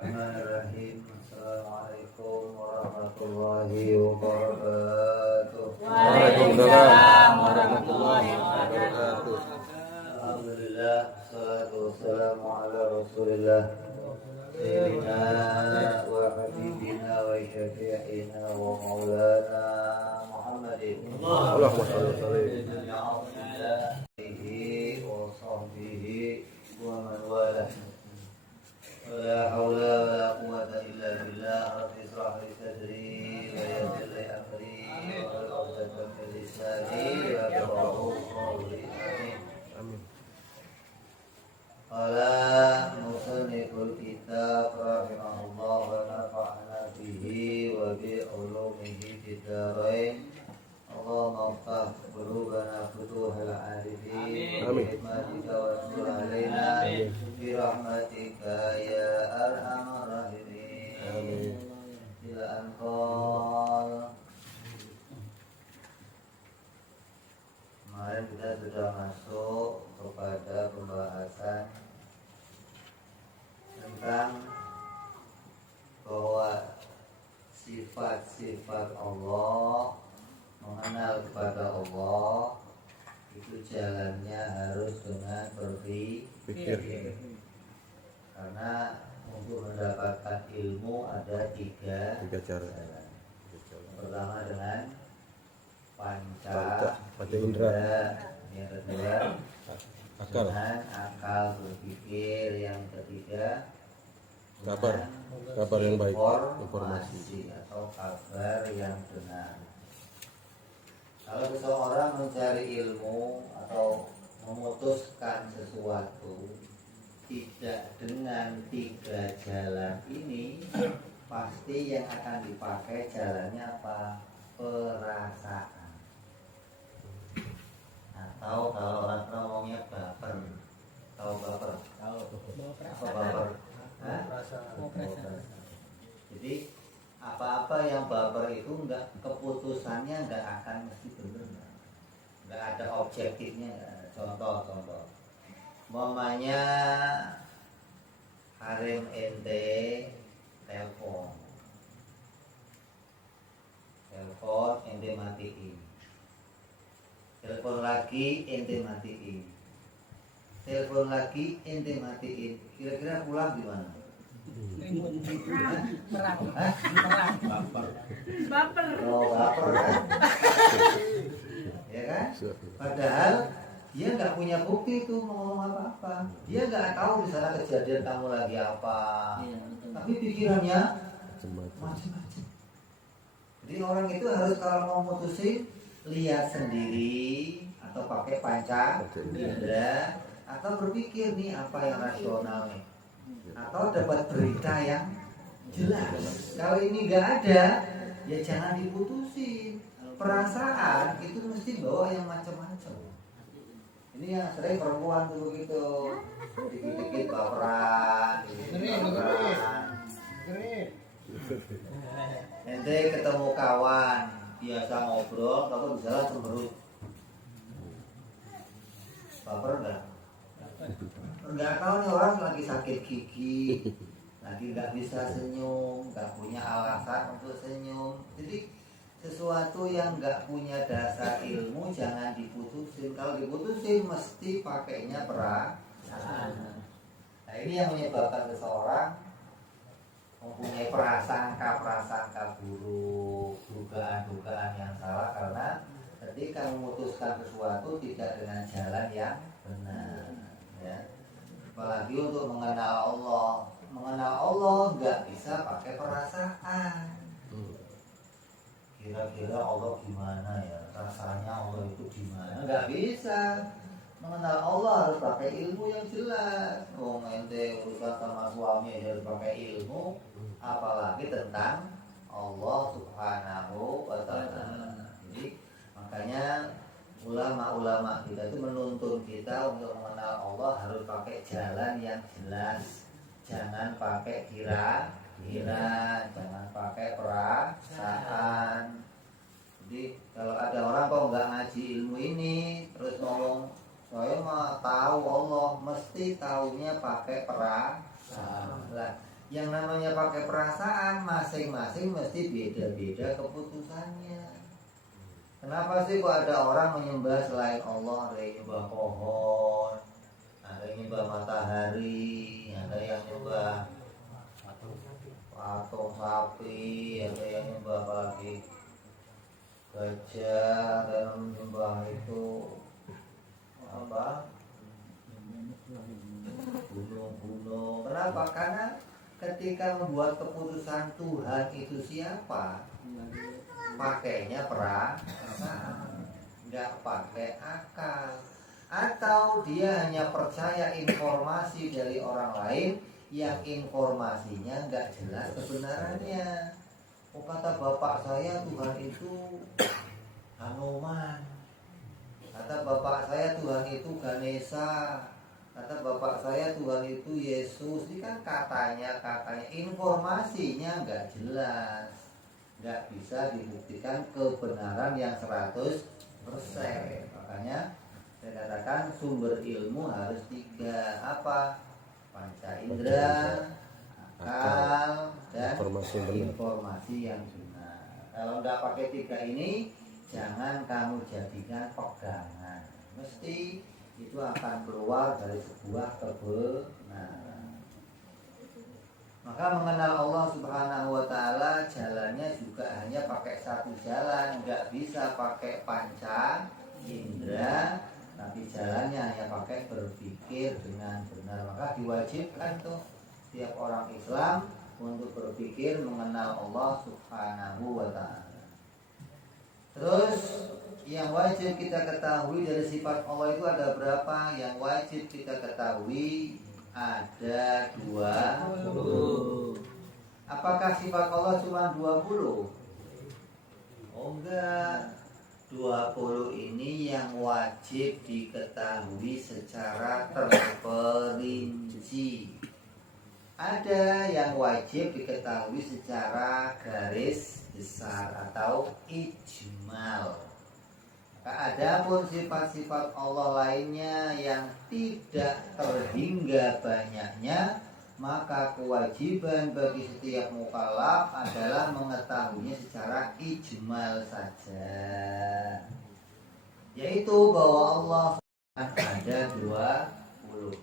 Bismillahirrahmanirrahim. Assalamualaikum warahmatullahi wabarakatuh. Waalaikumsalam warahmatullahi wabarakatuh. Alhamdulillah, salatu wassalamu ala Rasulillah Sayyidina wa habibina wa syafi'ina wa maulana Muhammadin Allahumma shalli alaihi wa sahbihi wa man walah. La haula wa la quwwata illa billah. Rabbi ishrah li sadri wa yassir li amri wahlul 'uqdatam min lisani yafqahu qawli. Amin. Qala musanniful kitab rahimahullah wa nafa'ana bihi wa bi ulumihi fid dharain. Allahumma iftah qulubana futuhal arifin bi hikmatika wa ansur alaina bi rahmatika ya arhamar rahimin. Amin. Ila anqal. Kemarin kita sudah masuk kepada pembahasan tentang bahwa sifat-sifat Allah, mengenal kepada Allah itu jalannya harus dengan berpikir. Karena untuk mendapatkan ilmu ada tiga jalan. Pertama dengan panca indera, yang kedua dengan akal berpikir, yang ketiga kabar yang baik, informasi atau kabar yang benar. Kalau seseorang mencari ilmu atau memutuskan sesuatu tidak dengan tiga jalan ini, pasti yang akan dipakai jalannya apa? Perasaan. Atau kalau orang ngomongnya baper. Tahu baper? Tahu. Apa baper? Jadi apa-apa yang baper itu enggak, keputusannya enggak akan mesti benar, enggak ada objektifnya. Contoh mamanya harem ente telepon ente matiin, telepon lagi ente matiin, telepon lagi ente matiin, kira-kira pulang gimana? Baper. Oh, baper kan? Ya kan? Padahal dia nggak punya bukti itu mau ngomong apa-apa. Dia nggak tahu di sana kejadian kamu lagi apa. Tapi pikirannya macam-macam. Jadi orang itu harus kalau mau mutusin lihat sendiri atau pakai panca indera atau berpikir nih apa yang rasional nih. Atau dapat berita yang jelas. Kalau ini nggak ada, ya jangan diputusin. Perasaan itu mesti bawa yang macam-macam. Ini yang sering perempuan tuh begitu, dikit-dikit baperan, Ente ketemu kawan, biasa ngobrol, kalau misalnya cemberut, baper enggak? Enggak tahu nih orang lagi sakit gigi, lagi nggak bisa senyum, nggak punya alasan untuk senyum. Jadi sesuatu yang nggak punya dasar ilmu jangan diputusin. Kalau diputusin mesti pakainya perasaan. Nah ini yang menyebabkan seseorang mempunyai prasangka buruk, dugaan-dugaan yang salah karena ketika memutuskan sesuatu tidak dengan jalan yang benar. Ya. Apalagi untuk mengenal Allah nggak bisa pakai perasaan. Kira-kira Allah gimana ya, rasanya Allah itu gimana, nggak bisa. Mengenal Allah harus pakai ilmu yang jelas. Ente urusan sama suami harus pakai ilmu, apalagi tentang Allah subhanahu wa ta'ala. Jadi makanya ulama-ulama kita itu menuntun kita untuk mengenal Allah harus pakai jalan yang jelas. Jangan pakai kira-kira, jangan pakai perasaan. Jadi kalau ada orang kok nggak ngaji ilmu ini terus ngomong saya mah tahu Allah, mesti taunya pakai perasaan. Yang namanya pakai perasaan, masing-masing mesti beda-beda keputusannya. Kenapa sih kok ada orang menyembah selain Allah? Ada yang nyembah pohon, ada yang nyembah matahari, ada yang nyembah patung sapi, ada yang nyembah apa lagi? Gajah, dan nyembah itu apa? Gunung-gunung. Kenapa? Karena ketika membuat keputusan Tuhan itu siapa, pakainya perasaan, nggak pakai akal. Atau dia hanya percaya informasi dari orang lain yang informasinya nggak jelas kebenarannya. Oh, kata bapak saya Tuhan itu Hanuman, kata bapak saya Tuhan itu Ganesha, kata bapak saya Tuhan itu Yesus. Ini kan katanya informasinya nggak jelas, nggak bisa dibuktikan kebenaran yang 100%. Makanya saya katakan sumber ilmu harus 3. Apa? Panca indera, akal, dan informasi yang benar. Kalau nggak pakai 3 ini, jangan kamu jadikan pegangan. Mesti itu akan keluar dari sebuah kebenaran. Maka mengenal Allah Subhanahu wa Ta'ala, jalannya juga hanya pakai satu jalan, nggak bisa pakai panca indera, tapi jalannya hanya pakai berpikir dengan benar. Maka diwajibkan tuh setiap orang Islam untuk berpikir mengenal Allah Subhanahu wa Ta'ala. Terus yang wajib kita ketahui dari sifat Allah itu ada berapa? Yang wajib kita ketahui ada 20. Apakah sifat Allah cuma 20? Oh enggak. 20 ini yang wajib diketahui secara terperinci. Ada yang wajib diketahui secara garis besar atau ijmal. Adapun sifat-sifat Allah lainnya yang tidak terhingga banyaknya, maka kewajiban bagi setiap mukallaf adalah mengetahuinya secara ijmal saja, yaitu bahwa Allah ada 20.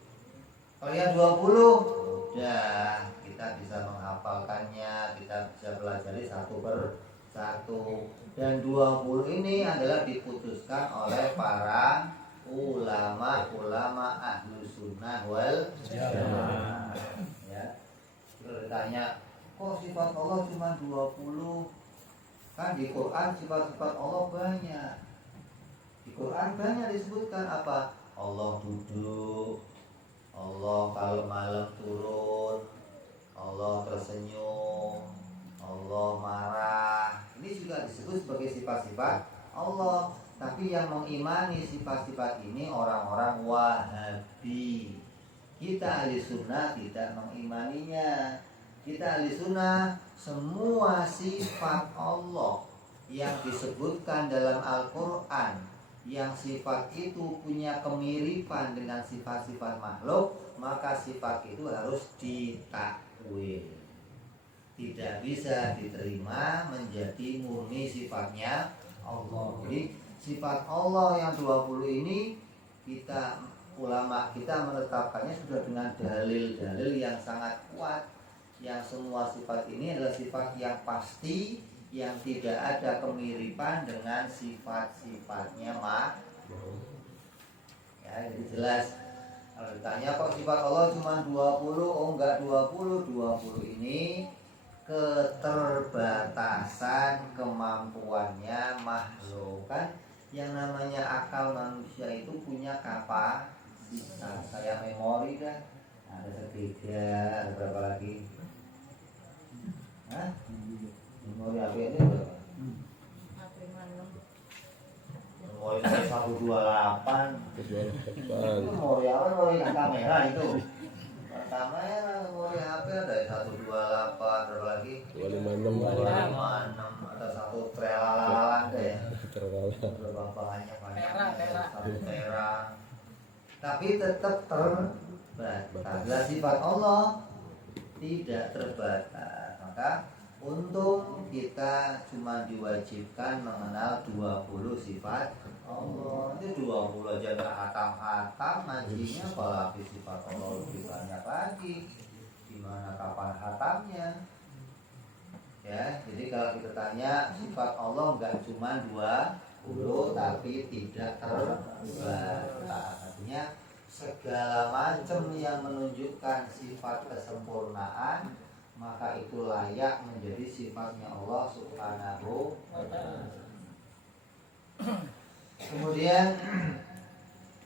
Kalau yang 20 udah kita bisa menghafalkannya, kita bisa pelajari satu per satu. Dan 20 ini adalah diputuskan oleh para ulama ahlu sunnah wal jamaah. Ya, kalau ditanya, kok sifat Allah cuma 20? Kan di Quran sifat-sifat Allah banyak. Di Quran banyak disebutkan apa? Allah duduk, Allah kalau malam turun, Allah tersenyum, Allah marah. Ini juga disebut sebagai sifat-sifat Allah. Tapi yang mengimani sifat-sifat ini orang-orang Wahabi. Kita ahli sunnah tidak mengimaninya. Kita ahli sunnah semua sifat Allah yang disebutkan dalam Al-Quran, yang sifat itu punya kemiripan dengan sifat-sifat makhluk, maka sifat itu harus ditakwil. Tidak bisa diterima menjadi murni sifatnya Allah. Jadi sifat Allah yang 20 ini ulama kita menetapkannya sudah dengan dalil-dalil yang sangat kuat, yang semua sifat ini adalah sifat yang pasti, yang tidak ada kemiripan dengan sifat-sifatnya makhluk. Ya, jadi jelas. Kalau ditanya kok sifat Allah cuma 20? Oh enggak 20. 20 ini keterbatasan kemampuannya makhluk. Kan yang namanya akal manusia itu punya kapasitas. Kayak memori kan, ada segitiga, ada berapa lagi? Hah? Memori HP ini berapa? Memori 128. Memori apa? Memori kamera itu. Kamera, memori HP ada 128, berapa lagi? 256. Ada 1 trelalan deh. Berapa banyak satu tera. Tapi tetap terbatas. Sifat Allah tidak terbatas. Maka untung kita cuma diwajibkan mengenal 20 sifat Allah. Itu 20 aja nggak hatam-hatam ngajinya, apalagi sifat Allah lebih banyak lagi. Gimana kapan hatamnya? Ya, jadi kalau kita tanya sifat Allah nggak cuma 20 tapi tidak terbatas. Artinya segala macam yang menunjukkan sifat kesempurnaan maka itu layak menjadi sifatnya Allah Subhanahu wa ta'ala. Kemudian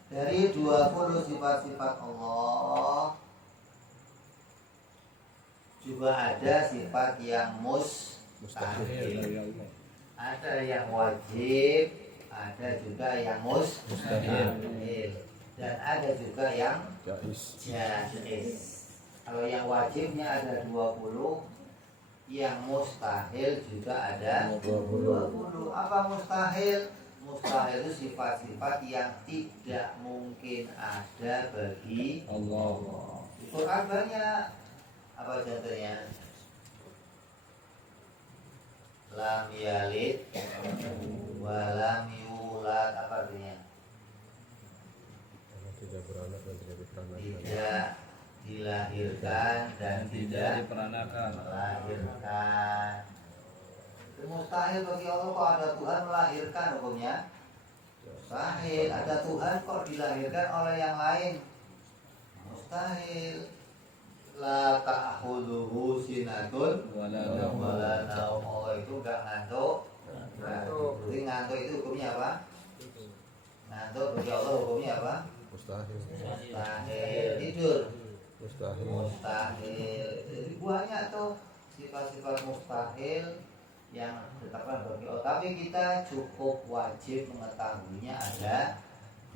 dari 20 sifat-sifat Allah juga ada sifat yang mustahil. Ada yang wajib, ada juga yang mustahil. Dan ada juga yang jaiz. Kalau yang wajibnya ada 20, yang mustahil juga ada 20. Apa mustahil? Mustahil itu sifat-sifat yang tidak mungkin ada bagi Allah. Quran banyak. Apa contohnya? Lam yalid wa lam yulad. Apa artinya? Tidak beranak dan tidak diperanakan. Tidak dilahirkan dan tidak melahirkan. Itu mustahil bagi Allah. Kok ada Tuhan melahirkan hukumnya? Mustahil. Ada Tuhan kok dilahirkan oleh yang lain? Mustahil. La ta'khudhuhu sinatun wala naum. Allah itu enggak ngantuk. Jadi ngantuk itu hukumnya apa? Ngantuk bagi Allah hukumnya apa? Mustahil. Mustahil. Tidur Mustahil. mustahil. Jadi banyak tuh sifat-sifat mustahil yang ditetapkan bagi Allah. Tapi kita cukup wajib mengetahuinya ada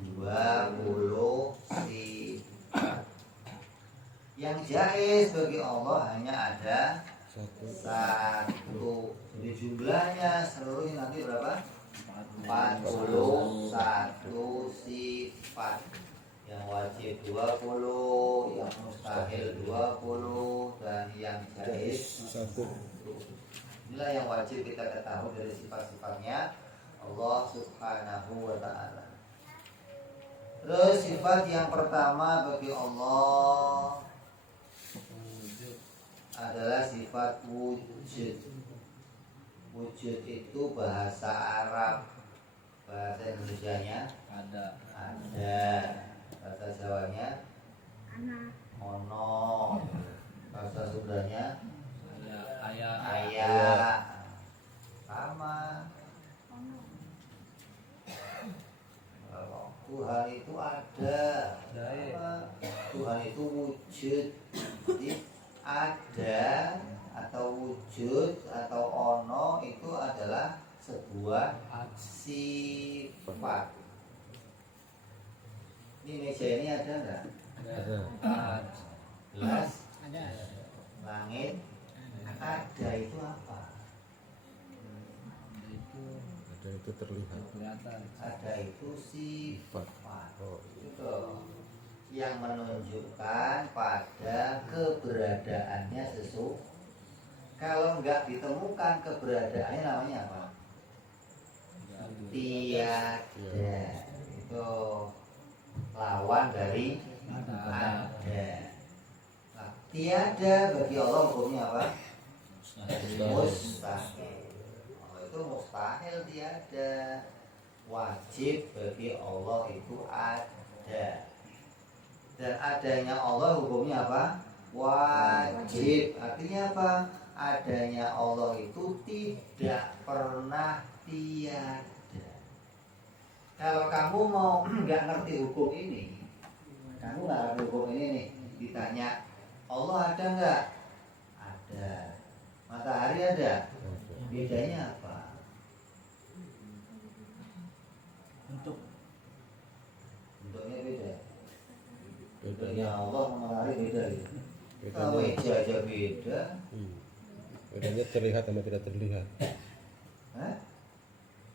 20 sifat. Yang jaiz bagi Allah hanya ada satu. Jadi jumlahnya seluruhnya nanti berapa? 41 sifat. Yang wajib 20, yang mustahil 20, dan yang jaiz 1. Inilah yang wajib kita ketahui dari sifat-sifatnya Allah Subhanahu wa ta'ala. Terus sifat yang pertama bagi Allah adalah sifat wujud. Wujud itu bahasa Arab. Bahasa Indonesianya ada. Bahasa Jawanya ono. Bahasa Sundanya ayah. Sama. Tuhan itu ada. Tuhan itu wujud. Jadi ada atau wujud atau ono itu adalah sebuah sifat. Ini meja ini ada enggak? Ada. Gelas? Ada. Langit? Ada itu apa? Ada itu terlihat. Ada itu sifat. Oh. Itu yang menunjukkan pada keberadaannya sesuatu. Kalau enggak ditemukan keberadaannya namanya apa? Tiada. Itu lawan dari ada. Nah, tiada bagi Allah hukumnya apa? Mustahil. Allah itu mustahil tiada. Wajib bagi Allah itu ada. Dan adanya Allah hukumnya apa? Wajib. Artinya apa? Adanya Allah itu tidak pernah tiada. Kalau kamu mau nggak ngerti hukum ini, kamu nggak ngerti hukum ini nih, ditanya Allah ada nggak? Ada. Matahari ada. Bedanya apa? Bentuknya beda. Bedanya Allah sama matahari beda gitu. Kalau meja aja beda. Bedanya terlihat sama tidak terlihat. Hah?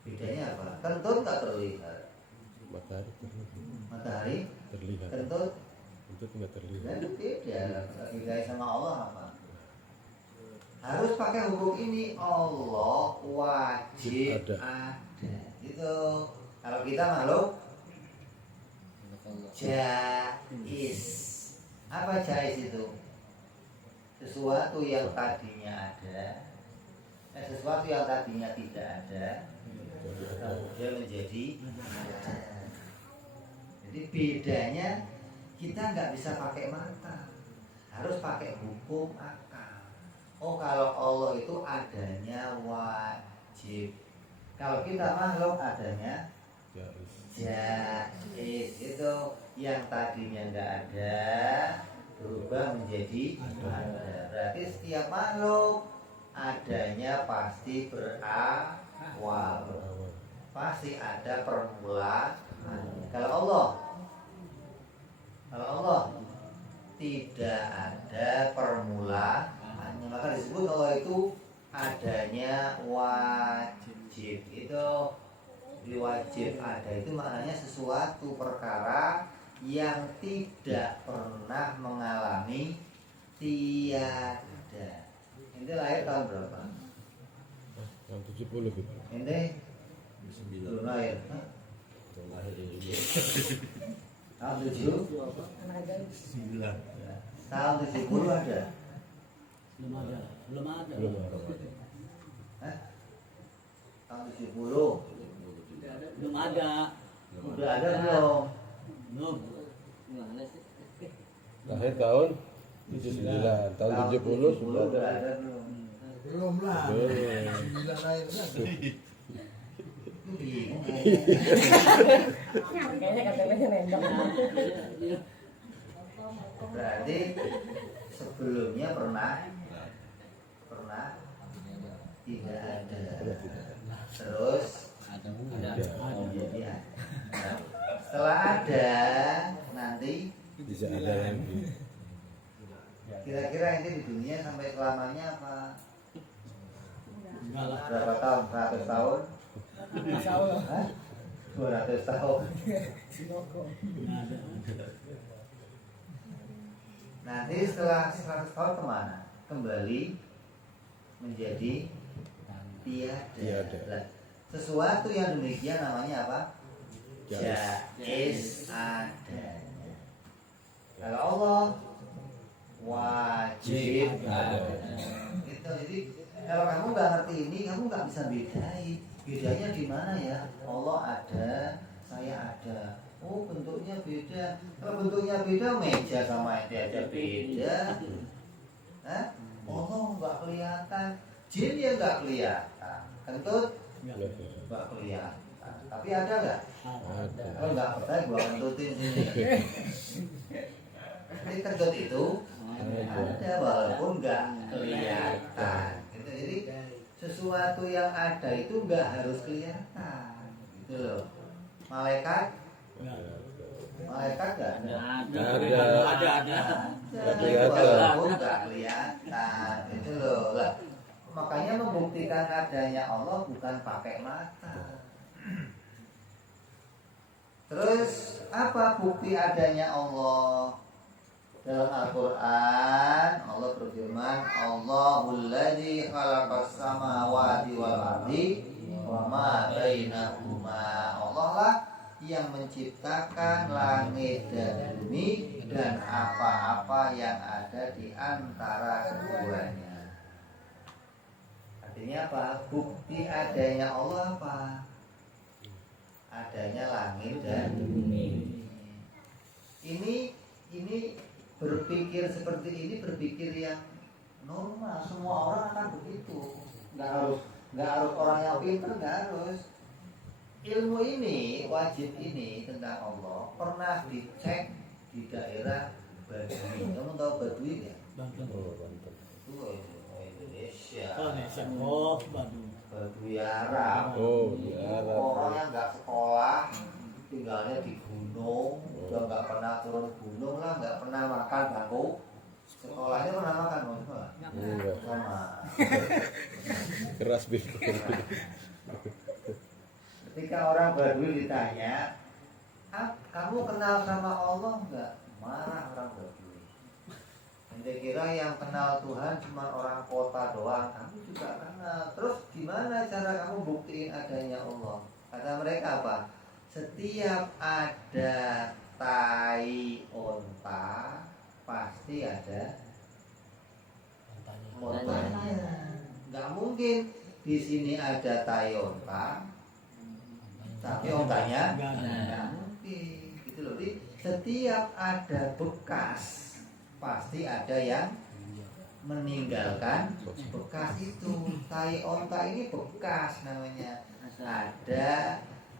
Bedanya apa? Kentut tak terlihat. Matahari terlihat. Matahari Terlihat. kentut itu nggak terlihat. Dan itu beda sama Allah apa? Harus pakai hukum ini, Allah wajib ada. Gitu. Kalau kita makhluk jaiz. Apa jaiz itu? Sesuatu yang tadinya ada, sesuatu yang tadinya tidak ada, kemudian menjadi ada. Jadi bedanya kita nggak bisa pakai mata, harus pakai hukum akal. Oh, kalau Allah itu adanya wajib. Kalau kita makhluk adanya jaiz. Itu yang tadinya nggak ada berubah menjadi ada. Berarti setiap makhluk adanya pasti berawal, pasti ada permulaan. Kalau Allah tidak ada permulaan, maka disebut Allah itu adanya wajib. Itu diwajib ada itu maknanya sesuatu perkara yang tidak pernah mengalami tiada. Ente lahir tahun berapa? Tahun 70 gitu. Ente 9 belum lahir. Lahir ini. Tahun 7? 9. Tahun 70 ada? Belum ada. Hah? Tahun 70? Belum ada. Udah ada belum? Belum. Lahir tahun 79, tahun 70 sudah ada. belum? Belum lah. Belum. 9 lahir kan. Bingung Kayaknya KTP-nya nendang. Berarti sebelumnya pernah tidak ada. Terus menjadi ada. Setelah ada nanti Bisa ada lagi. kira-kira ini di dunia sampai selamanya apa? Enggak lah. Berapa tahun? 100 tahun? Insya Allah. Hah? 200 tahun? Enggak ada. Nanti setelah 100 tahun kemana? Kembali menjadi tiada. Lah, sesuatu yang demikian namanya apa? Jaiz adanya. Kalau Allah wajib ada. Gitu. Jadi kalau kamu nggak ngerti ini, kamu nggak bisa bedain. Bedanya di mana ya? Allah ada, saya ada. Oh, bentuknya beda. Kalau bentuknya beda, meja sama itu aja beda. Hah? Allah nggak kelihatan. Jin ya nggak kelihatan. Kentut nggak kelihatan. Tapi ada nggak? Ada. Kalau nggak percaya, gua kentutin sini. Jadi kentut itu ada walaupun nggak kelihatan. Gitu. Jadi sesuatu yang ada itu nggak harus kelihatan. Gitu loh. Malaikat nggak ada. Walaupun nggak kelihatan. Itu loh. Lah, makanya membuktikan adanya Allah bukan pakai mata. Terus apa bukti adanya Allah? Dalam Al-Quran Allah berfirman, Allahul ladzi khalaqas samawati wal ardi wa ma bainahuma. Allah lah yang menciptakan langit dan bumi dan apa-apa yang ada di antara keduanya. Artinya apa? Bukti adanya Allah apa? Adanya langit dan bumi. Ini berpikir seperti ini, berpikir yang normal. Semua orang akan begitu. Nggak harus orang yang pintar, nggak harus. Ilmu ini, wajib ini tentang Allah pernah dicek di daerah Baduy. Kamu tahu Baduy nggak? Banten. Itu Indonesia. Oh, Bandung. Baduy Arab. Oh, Arab. Orang yang nggak sekolah, tinggalnya di gunung, udah nggak pernah turun gunung lah, nggak pernah makan bangku sekolahnya. Pernah makan sekolah? Enggak. Sama. Keras bil. Ketika orang Baduy ditanya, kamu kenal sama Allah nggak? marah orang Badui. Ente kira yang kenal Tuhan cuma orang kota doang, kamu juga kenal. Terus gimana cara kamu buktiin adanya Allah? Kata mereka apa? Setiap ada tai onta pasti ada ontanya. Nggak mungkin di sini ada tai onta tapi ontanya nggak mungkin. Gitu loh. Jadi setiap ada bekas pasti ada yang meninggalkan bekas itu. Tai onta ini bekas namanya.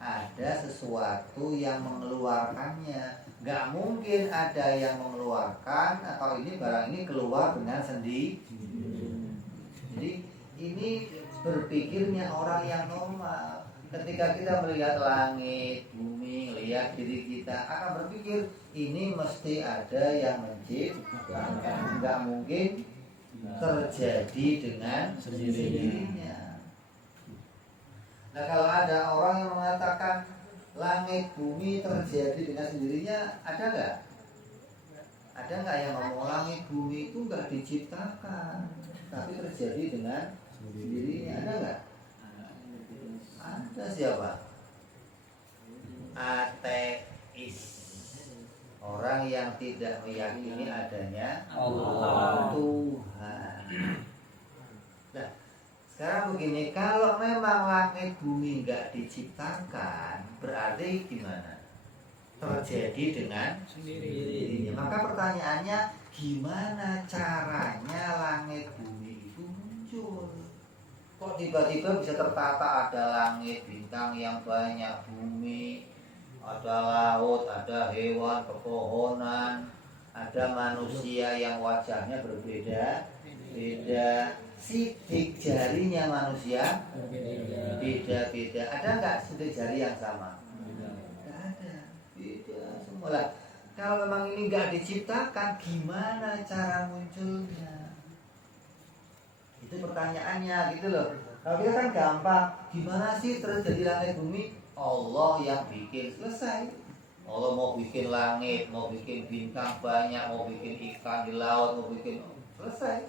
Ada sesuatu yang mengeluarkannya. Nggak mungkin ada yang mengeluarkan atau ini barang ini keluar dengan sendiri. Jadi ini berpikirnya orang yang normal. Ketika kita melihat langit, bumi, lihat diri kita akan berpikir ini mesti ada yang menciptakan. Nggak mungkin terjadi dengan sendirinya. Nah kalau ada orang yang mengatakan langit bumi terjadi dengan sendirinya, ada nggak? Ada nggak yang ngomong langit bumi itu nggak diciptakan, tapi terjadi dengan sendirinya? Ada nggak? Ada. Siapa? Ateis, orang yang tidak meyakini adanya Allah. Tuhan. Nah, sekarang begini, kalau memang langit bumi nggak diciptakan, berarti gimana? Terjadi dengan sendirinya. Maka pertanyaannya, gimana caranya langit bumi itu muncul? Kok tiba-tiba bisa tertata ada langit, bintang yang banyak, bumi, ada laut, ada hewan, pepohonan, ada manusia yang wajahnya berbeda, sidik jarinya manusia beda-beda. Ada nggak sidik jari yang sama? Nggak ada, beda semua lah. Kalau memang ini nggak diciptakan, gimana cara munculnya? Itu pertanyaannya gitu loh. Kalau kita kan gampang, gimana sih terjadi langit bumi? Allah yang bikin, selesai. Allah mau bikin langit, mau bikin bintang banyak, mau bikin ikan di laut, mau bikin, selesai.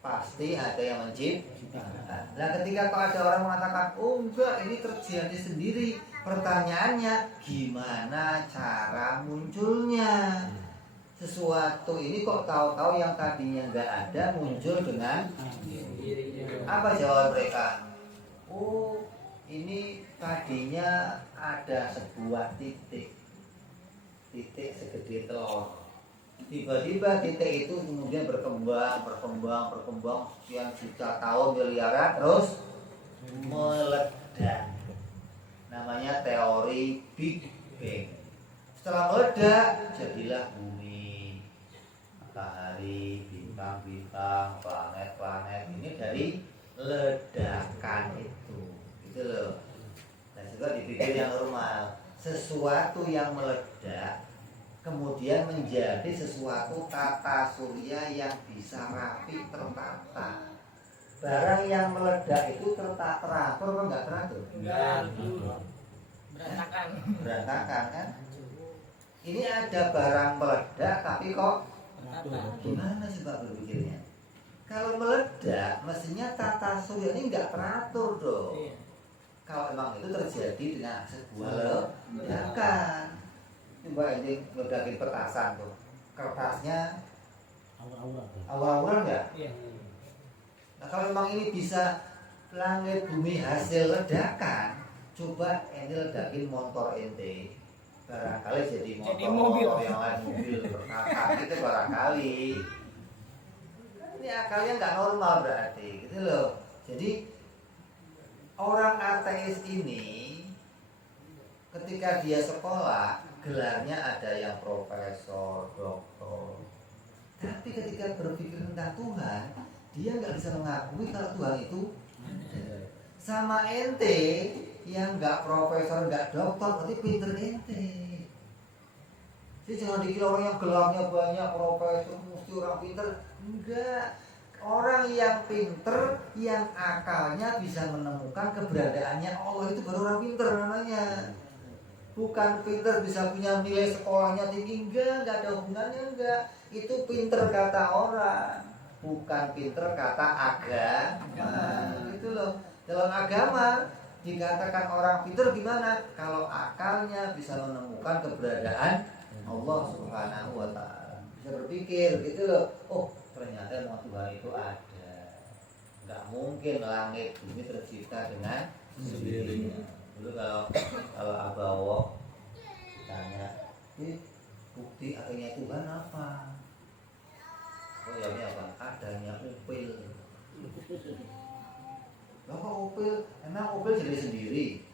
Pasti ada yang menciptakan. Nah ketika kalau ada orang mengatakan, oh enggak, ini terjadi sendiri, pertanyaannya gimana cara munculnya? Sesuatu ini kok tahu-tahu yang tadinya nggak ada muncul dengan apa? Jawab mereka, oh ini tadinya ada sebuah titik segede telur. Tiba-tiba titik itu kemudian berkembang sekian juta tahun, miliaran, terus meledak. Namanya teori Big Bang. Setelah meledak, jadilah bumi, matahari, bintang-bintang, planet-planet. Ini dari ledakan itu, gitu loh. Nah, juga dipikir yang normal, sesuatu yang meledak kemudian menjadi sesuatu tata surya yang bisa rapi tertata. Barang yang meledak itu teratur apa enggak teratur? Berantakan kan? Ini ada barang meledak tapi kok gimana sih Pak berpikirnya? Kalau meledak mestinya tata surya ini enggak teratur dong. Kalau memang itu terjadi dengan sebuah ledakan. Coba ini ledakin petasan tuh, kertasnya awal-awal enggak? Iya. Nah kalau memang ini bisa langit bumi hasil ledakan, coba ini ledakin motor ente, barangkali jadi mobil yang lain, mobil berkakak gitu barangkali. Ini akalnya nggak normal berarti, gitu loh. Jadi orang ateis ini ketika dia sekolah gelarnya ada yang profesor, doktor, tapi ketika berpikir tentang Tuhan, dia nggak bisa mengakui kalau Tuhan itu ada. Sama ente yang nggak profesor, nggak doktor, tapi pinter ente. Jadi jangan dikira orang yang gelarnya banyak, profesor, mesti orang pinter. Enggak. Orang yang pinter, yang akalnya bisa menemukan keberadaannya Allah itu baru orang pinter namanya. Bukan pinter bisa punya nilai sekolahnya tinggi, enggak ada hubungannya, enggak. Itu pinter kata orang, bukan pinter kata agama. Gitu loh. Dalam agama dikatakan orang pinter gimana? Kalau akalnya bisa menemukan keberadaan Allah Subhanahu wa taala. Bisa berpikir gitu loh. Oh, ternyata nama Tuhan itu ada. Enggak mungkin langit bumi tercipta dengan sendirinya. Dulu kalau Abawo tanya, bukti adanya Tuhan apa? Oh ya ini apa? Adanya upil. Lah kok upil? Emang upil jadi sendiri?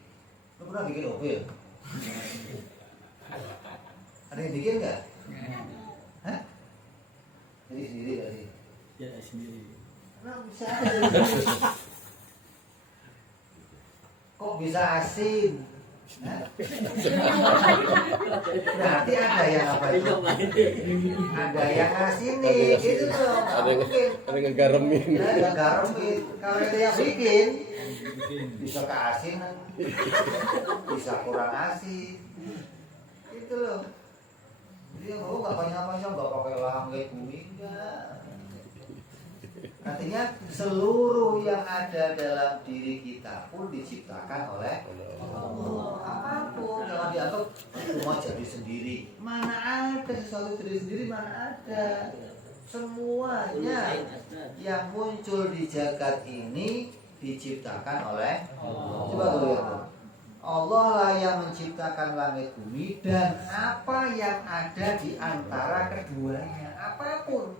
Lo pernah bikin upil? Ada yang bikin nggak? Hah? Jadi sendiri tadi? Ya sendiri. Kenapa bisa? Kok bisa asin? Hah? Berarti ada yang apa itu? Ada yang asini, gitu loh. Ada yang ngegaremin. Ya, yang garemin. Kalau ada yang bikin, bisa keasinan, bisa kurang asin, gitu loh. Dia nggak banyak-banyak, nggak pakai langit bumi, enggak. Artinya seluruh yang ada dalam diri kita pun diciptakan oleh Allah. Apapun jangan dianggap cuma jadi sendiri. Mana ada sesuatu jadi sendiri, mana ada. Semuanya yang muncul di jagat ini diciptakan oleh Allah. Coba dulu ya, Allah lah yang menciptakan langit bumi dan apa yang ada di antara keduanya. Apapun,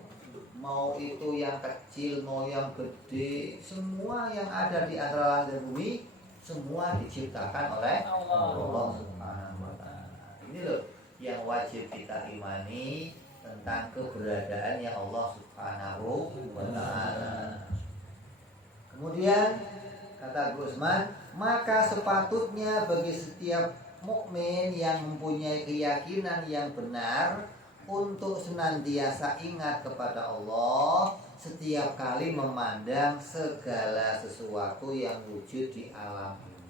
mau itu yang kecil, mau yang gede, semua yang ada di antara langit dan bumi, semua diciptakan oleh Allah Subhanahu wa taala. Ini loh yang wajib kita imani tentang keberadaannya Allah Subhanahu wa taala. Kemudian kata Gusman, maka sepatutnya bagi setiap mukmin yang mempunyai keyakinan yang benar untuk senantiasa ingat kepada Allah setiap kali memandang segala sesuatu yang wujud di alam ini.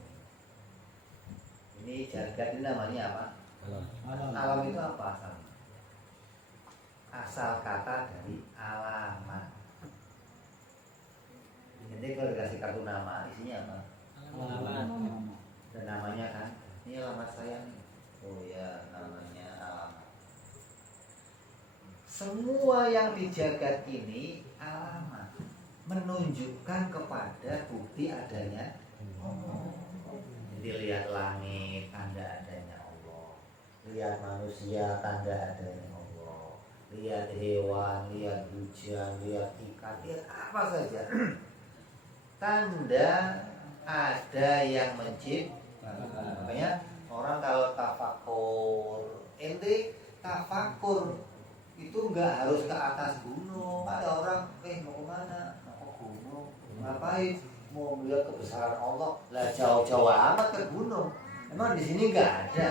Ini jagat ini namanya apa? Alam itu apa asalnya? Asal kata dari alamat. Jadi kalau dikasih kartu nama, isinya apa? Alamat. Dan namanya kan, ini alamat saya nih. Oh ya, namanya alamat. Semua yang di jagat ini alamat, menunjukkan kepada bukti adanya Allah. Jadi lihat langit, tanda adanya Allah. Lihat manusia, tanda adanya Allah. Lihat hewan, lihat hujan, lihat ikan, lihat apa saja. Tanda ada yang menciptakan. Makanya orang kalau tafakur, ente tafakur itu nggak harus ke atas gunung. Ada orang, mau kemana? Mau ke gunung. Ngapain? Mau melihat kebesaran Allah. Lah jauh-jauh amat ke gunung. Emang di sini nggak ada.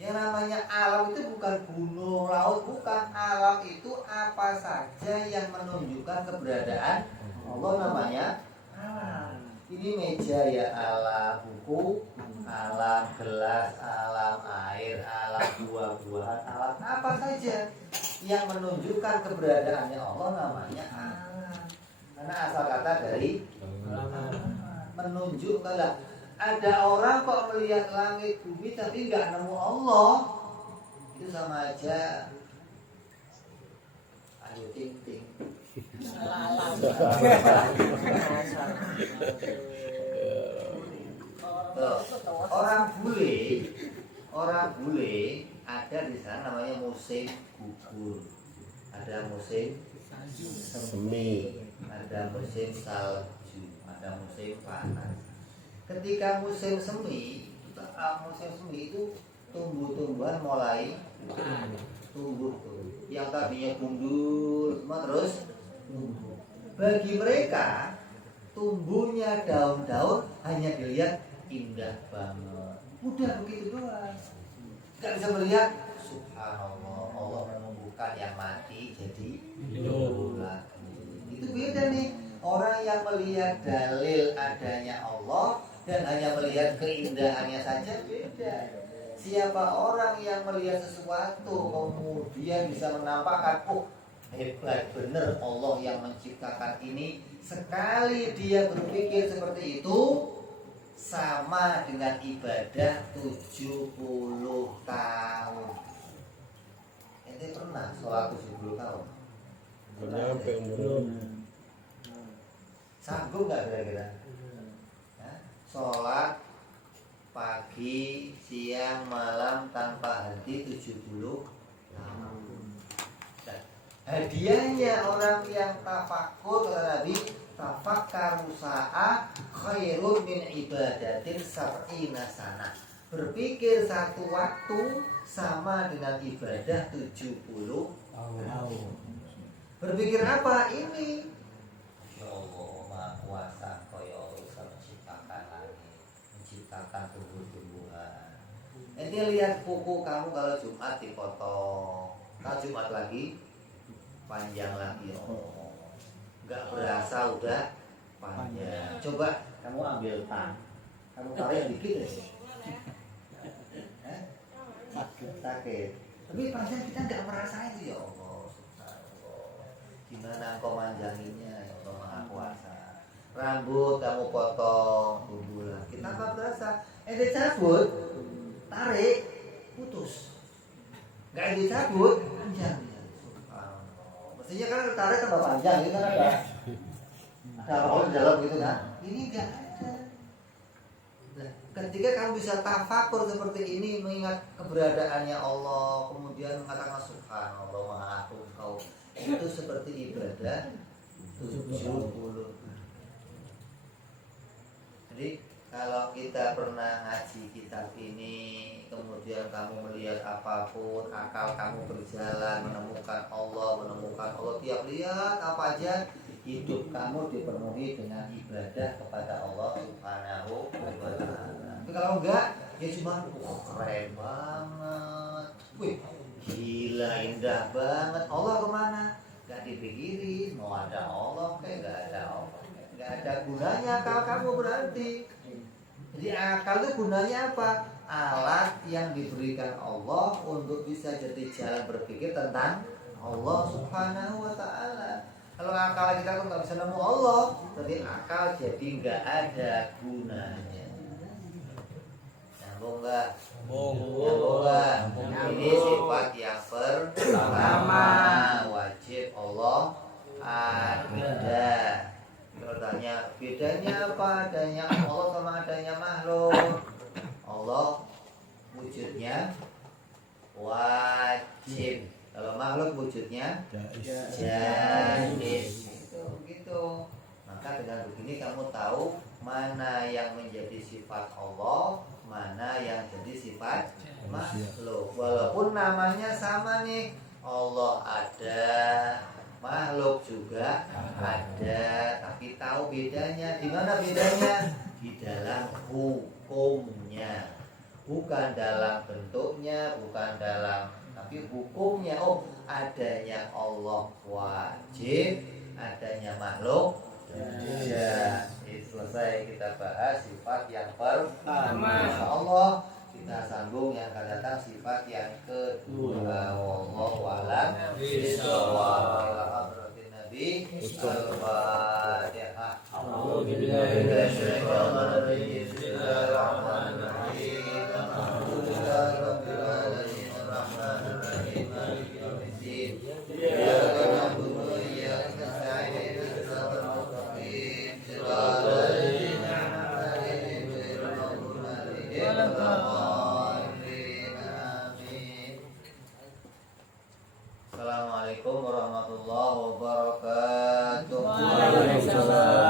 Yang namanya alam itu bukan gunung, laut, bukan. Alam itu apa saja yang menunjukkan keberadaan Allah, namanya alam. Ini meja ya alam, buku alam, gelas alam, air alam, buah-buahan alam, apa saja yang menunjukkan keberadaannya Allah namanya alam. Karena asal kata dari menunjukkan. Lah, ada orang kok melihat langit bumi tapi nggak nemu Allah, itu sama aja ayo ting ting. Orang bule ada di sana namanya musim gugur, ada musim semi, ada musim salju, ada musim panas. Ketika musim semi itu tumbuh-tumbuhan mulai tumbuh tuh. Yang tadinya gundul semua terus tumbuh. Bagi mereka tumbuhnya daun-daun hanya dilihat indah banget. Udah begitu doang. Gak bisa melihat subhanallah, Allah menumbuhkan yang mati jadi hidup lagi. Itu beda nih. Orang yang melihat dalil adanya Allah dan hanya melihat keindahannya saja beda. Siapa orang yang melihat sesuatu kemudian bisa menampakkan, oh hebat bener Allah yang menciptakan ini. Sekali dia berpikir seperti itu, sama dengan ibadah 70 tahun. Ente pernah sholat 70 tahun? Belum nyampe umurnya. Sanggup nggak kira-kira? Ya, sholat pagi, siang, malam tanpa henti 70 tahun. Nah, hadiahnya orang yang tafakur kata Nabi, tafakkaru sa'a khairun min ibadatin sab'ina sana. Berpikir satu waktu sama dengan ibadah 70 tahun. Berpikir apa ini? Ya Allah, Maha Kuasa, Kaya Allah bisa menciptakan langit, menciptakan tumbuh-tumbuhan. Nanti lihat kuku kamu kalau Jumat dipotong, kalau Jumat lagi panjang lagi. Ya Allah, nggak berasa udah panjang. Coba kamu ambil tang, kamu tarik dikit ya. Sakit. Tapi panjang kita nggak merasa itu ya Allah. Gimana engkau manjanginya ya Allah Maha Kuasa. Rambut kamu potong, tumbuh lagi. Kita nggak berasa. Cabut, tarik, putus. Nggak dicabut, panjang. Mestinya kan tarik tambah panjang gitu kan ada rol di dalam gitu kan. Ini nggak ada. Nah, ketika kamu bisa tafakur seperti ini, mengingat keberadaannya Allah, kemudian mengatakan subhanallah maha agung kau, itu seperti ibadah 70. Jadi kalau kita pernah ngaji kitab ini, kemudian kamu melihat apapun, akal kamu berjalan menemukan Allah, tiap lihat apa aja, hidup kamu dipenuhi dengan ibadah kepada Allah Subhanahu wa ta'ala. Tapi kalau enggak, ya cuma keren banget, wih gila indah banget, Allah kemana? Gak dipikirin, mau ada Allah kayak gak ada Allah, gak ada gunanya akal kamu berarti. Jadi akal itu gunanya apa? Alat yang diberikan Allah untuk bisa jadi jalan berpikir tentang Allah Subhanahu wa ta'ala. Kalau akal kita kan nggak bisa nemu Allah, berarti akal jadi nggak ada gunanya. Nyambung nggak? Nyambung nggak? Ini sifat yang pertama, wajib Allah ada. Bertanya, bedanya apa adanya Allah sama adanya makhluk? Allah wujudnya wajib. Kalau makhluk wujudnya jaiz. Gitu. Maka dengan begini kamu tahu mana yang menjadi sifat Allah, mana yang jadi sifat makhluk. Walaupun namanya sama nih, Allah ada, makhluk juga ada, tapi tahu bedanya. Di mana bedanya? Di dalam hukumnya, bukan dalam bentuknya, bukan dalam, tapi hukumnya. Oh, adanya Allah wajib, adanya makhluk ya. Selesai kita bahas sifat yang pertama. Allah kita sambung yang akan datang sifat yang kedua. Wallahu a'lam bishawab. Nabi Al-Fatihah. A'udzubillahi minasyaitonir rajim. Bismillahirrahmanirrahim. Alhamdulillahirabbil alamin arrahmanir rahim maliki yaumiddin. Iyyaka na'budu wa iyyaka nasta'in ihdinas mustaqim. Shiratal ladzina an'amta 'alaihim ghairil maghdubi 'alaihim waladdallin. Amin. Assalamualaikum warahmatullahi wabarakatuh. Waalaikumsalam.